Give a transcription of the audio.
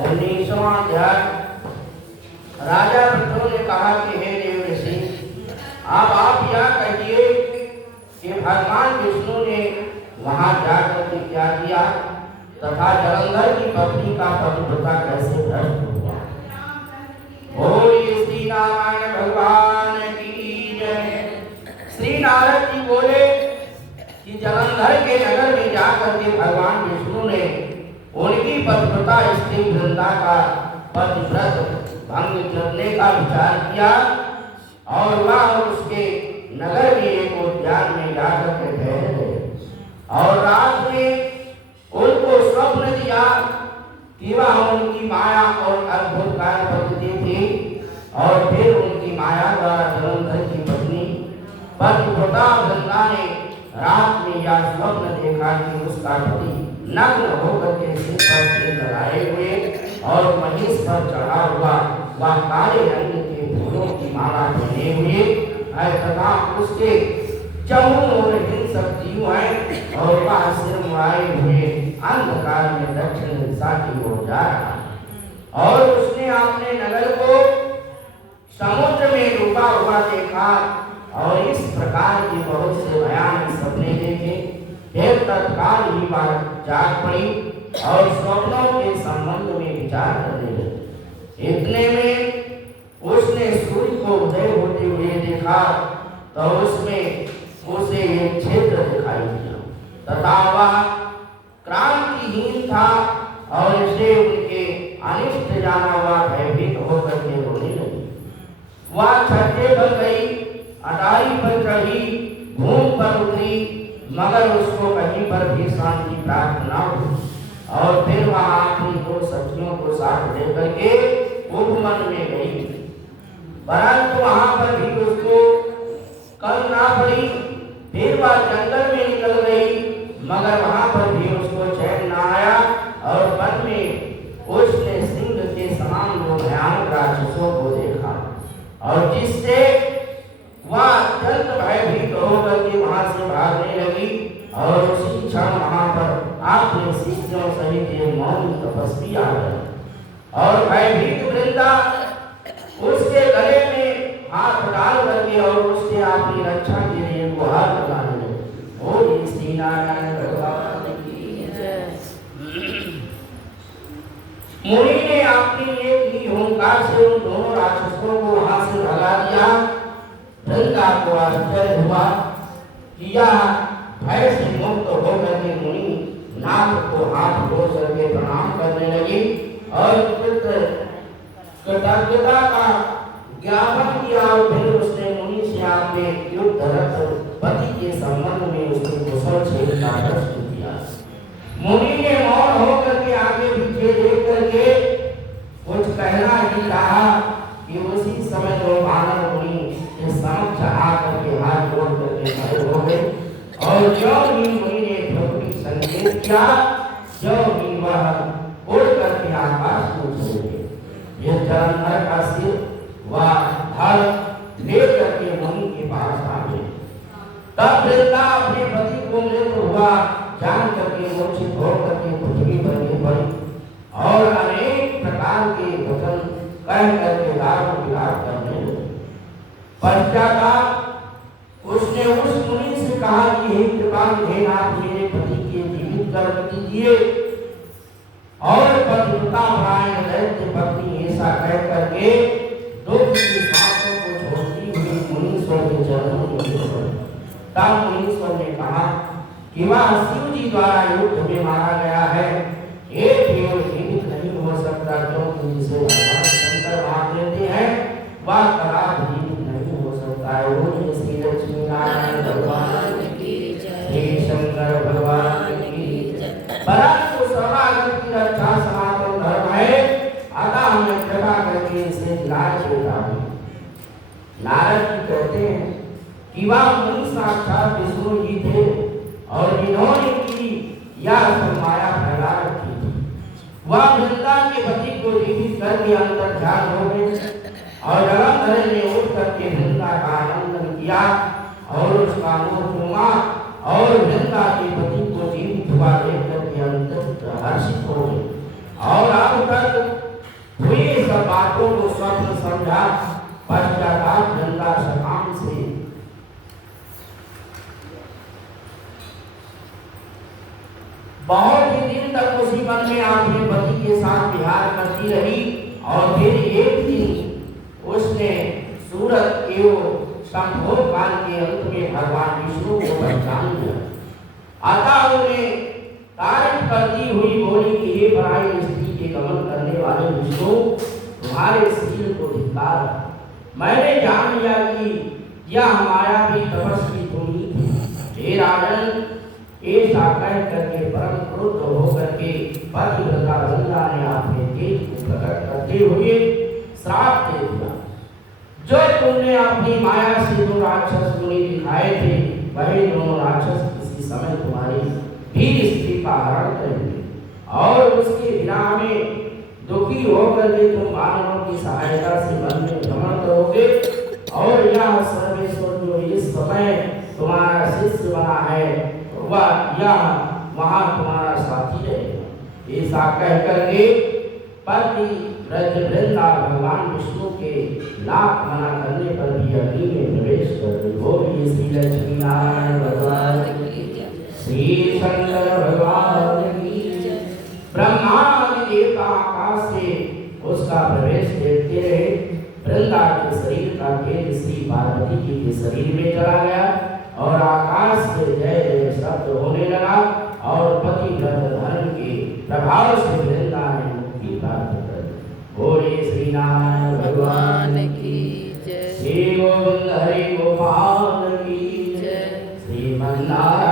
19वां अध्याय। राजा वृद्धों ने कहा कि हे देव ऋषि, अब आप यह कहिए कि भगवान विष्णु ने वहां जाकर के क्या किया तथा जलंधर की पत्नी का पतिव्रता कैसे भ्रष्ट हुआ। बोलिए श्री नारायण भगवान की जय। श्री नारद जी बोले कि जलंधर के नगर में जाकर के भगवान विष्णु ने उनकी पतिव्रता स्त्री वृंदा का पतिव्रत भंग करने का विचार किया और वह उसके नगर में एक उद्यान में जाकर के ठहर गए और रात में उनको स्वप्न दिया कि वह उनकी माया और अद्भुत कार्य करती थी और फिर उनकी माया द्वारा जलंधर की पत्नी पतिव्रता वृंदा ने रात में यह स्वप्न देखा कि उसका पति नग्न होकर के सिर पर तेल लगाए हुए और महिष पर चढ़ा हुआ वह काले रंग के फूलों की माला पहने हुए है तथा उसके चहुं ओर हिंसक जीव है और वह सिर मुड़ाए हुए अंधकार में दक्षिण दिशा की ओर जा रहा है। और उसने अपने नगर को समुद्र में डूबा हुआ देखा और इस प्रकार की बहुत से भयानक सपने देखे। फिर तत्काल ही बात जाग पड़ी और स्वप्नों के संबंध में विचार करने लगी। इतने में उसने सूर्य को उदय होते हुए देखा तो उसमें उसे एक क्षेत्र दिखाई दिया तथा वह क्रांतिहीन था और इसे उनके अनिष्ट जाना हुआ भयभीत होकर के रोने लगी। वह छज्जे पर गई, अटारी पर चढ़ी, घूम पर उतरी, मगर उसको कहीं पर भी शांति प्राप्त न हुई और फिर वह अपनी दो सखियों को साथ लेकर के उपवन में गई, परंतु वहां पर भी उसको कल ना पड़ी। फिर वह जंगल में निकल गई मगर वहां पर भी उसको चैन न आया और वन में उसने सिंह के समान दो भयानक राक्षसों को देखा और जिससे वह अत्यंत भयभीत होकर के वहां से भागने लगी और उसी क्षण वहां पर अपने शिष्यों सहित एक मौन तपस्वी आ गए और भयभीत वृंदा उसके गले में हाथ डाल करके और उससे अपनी रक्षा के लिए गुहार लगाने लगे। बोलिए श्री नारायण भगवान की जय। मुनि ने अपनी एक ही ओंकार से उन दोनों राक्षसों को वहां से भगा दिया। वृंदा को आश्चर्य हुआ कि यह भय से मुक्त होकर के मुनि नाथ को हाथ जोड़ करके प्रणाम करने लगी और कृतज्ञता का ज्ञापन किया और फिर उसने मुनि से अपने युद्धरत पति के संबंध में उसके कुशल छेद का प्रश्न किया। मुनि ने मौन होकर के आगे पीछे देख करके कुछ कहना ही कहा कि उसी समय दो मानव मुनि के समक्ष आकर के हाथ जोड़ करके खड़े हो गए और जो ही मुनि ने पृथ्वी संकेत किया जो ही वह उड़ करके आकाश में चले गए। यह जलंधर का सिर वह हर लेकर के मुनि के पास आ गए। तब वृंदा अपने पति को मृत हुआ जान करके मूर्छित होकर के पृथ्वी पर गिर पड़ी और अनेक प्रकार के वचन कह करके दारू विलाप करने लगी। पश्चाताप उसने उस मुनि से कहा कि हे कृपाल हे नाथ, मेरे पति के जीवित कर दीजिए। और पतिव्रता परायण दैत्य पत्नी ऐसा कह करके दुख की सांसों को छोड़ती हुई मुनीश्वर के चरणों में गिर पड़ी। तब मुनीश्वर ने कहा कि वह शिव जी द्वारा युद्ध में मारा गया है, एक केवल जीवित नहीं हो सकता क्योंकि जिसे भगवान शंकर मार लेते हैं वह कदापि जीवित नहीं हो सकता है। बोलिए श्री लक्ष्मी नारायण भगवान की जय, श्री शंकर भगवान की जय। परंतु शरणागत की रक्षा सनातन धर्म है, अतः हमें कृपा करके इसे इलाज देता हूँ। नारद जी कहते हैं कि वह मुनि साक्षात विष्णु जी थे और जिन्होंने की यह माया फैला रखी थी। वह वृंदा के पति को जीवित करके अंतर ध्यान हो गए और जलंधर ने उठ करके वृंदा का आनंदन किया और उसका मुंह चूमा और वृंदा के पति को जीवित हुआ देख करके अंतर हर्षित हो गए और अब तक बहुत ही दिन तक उसी मन में अपने पति के साथ विहार करती रही और फिर एक दिन उसने सूरत एवं संभोग काल के अंत में भगवान विष्णु को पहचान लिया। अतः उन्हें तारीफ करती हुई बोली कि हे पराई स्त्री के गमन करने वाले विष्णु, तुम्हारे शील को धिक्कार। मैंने जान लिया कि यह माया भी तपस्वी तुम ही थी। हे राजन, ऐसा कह करके परम क्रुद्ध होकर के पतिव्रता गंगा ने अपने तेज को प्रकट करते हुए श्राप दे दिया। जो तुमने अपनी माया से दो राक्षस मुनि दिखाए थे, वही दोनों राक्षस किसी समय तुम्हारी वीर स्त्री का हरण करेंगे और उसके विराह में दुखी होकर के तुम मानवों की सहायता से वन में भ्रमण करोगे और यह सर्वेश्वर जो इस समय तुम्हारा शिष्य बना है वह यह वहां तुम्हारा साथी रहेगा। ऐसा कह करके पति व्रज वृंदा भगवान विष्णु के लाख मना करने पर भी अग्नि में प्रवेश कर गई। बोलिए श्री लक्ष्मी नारायण भगवान की जय, श्री शंकर भगवान की जय। ब्रह्मादि देवता आकाश से उसका प्रवेश देखते रहे। वृंदा के शरीर का तेज श्री पार्वती जी के शरीर में चला गया और आकाश से जय जय शब्द होने लगा और पति व्रत धर्म के प्रभाव से वृंदा ने मुक्ति प्राप्त कर ली। बोलिए श्री नारायण भगवान की जय, श्री गोविंद हरि गोपाल की जय, श्रीमन नारायण